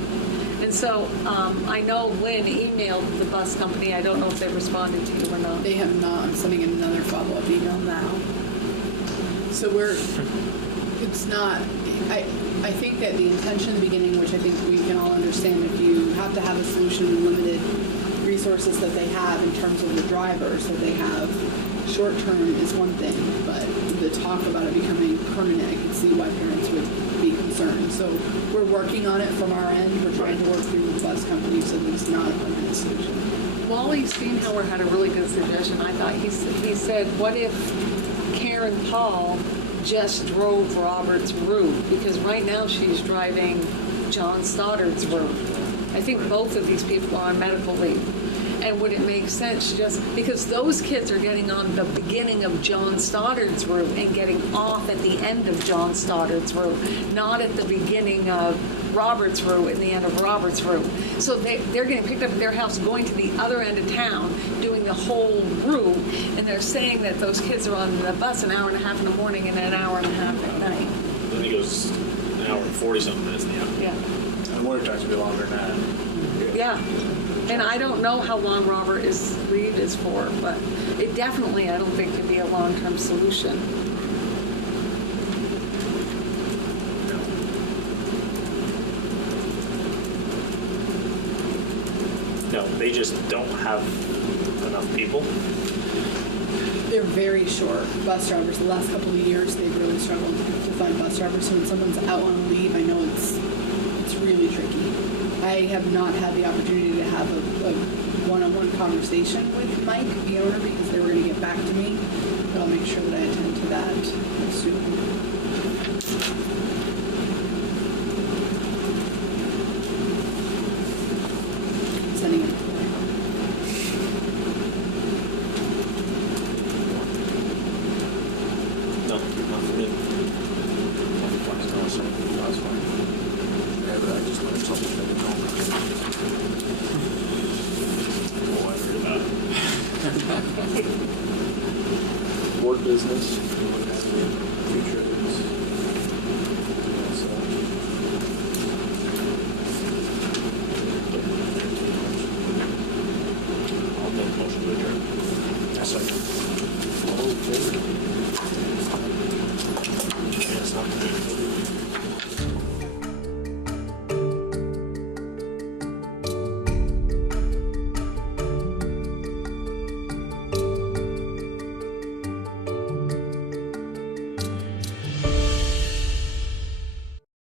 And so I know Lynn emailed the bus company. I don't know if they responded to you or not. They have not. I'm sending in another follow-up email now. So it's not, I think that the intention in the beginning, which I think we can all understand, if you have to have a solution in limited resources that they have in terms of the drivers that they have, short term is one thing, but the talk about it becoming permanent, I can see why parents would be concerned concern. So we're working on it from our end. We're trying to work through the bus company so that it's not a permanent solution. Wally Steenhauer had a really good suggestion. I thought he said, what if Karen Paul just drove Robert's route? Because right now she's driving John Stoddard's route. I think both of these people are on medical leave. And would it make sense just because those kids are getting on the beginning of John Stoddard's route and getting off at the end of John Stoddard's route, not at the beginning of Robert's route and the end of Robert's route. So they're getting picked up at their house, going to the other end of town, doing the whole route, and they're saying that those kids are on the bus an hour and a half in the morning and an hour and a half at night. I think it was an hour and 40-something minutes in the afternoon. Yeah. And winter times would be longer than that. Yeah. And I don't know how long Robert's leave is for, but it definitely, I don't think, could be a long-term solution. No, they just don't have enough people. They're very short bus drivers. The last couple of years, they've really struggled to find bus drivers. So when someone's out on leave, I know it's really tricky. I have not had the opportunity to have a one-on-one conversation with Mike, the owner, because they were going to get back to me. But I'll make sure that I attend to that soon. Sending it. No, not for me. Yeah, but I just learned something that I didn't know. Oh, I heard about it. Board business, what have you, future items. I'll make a motion to adjourn. That's like, All in favor?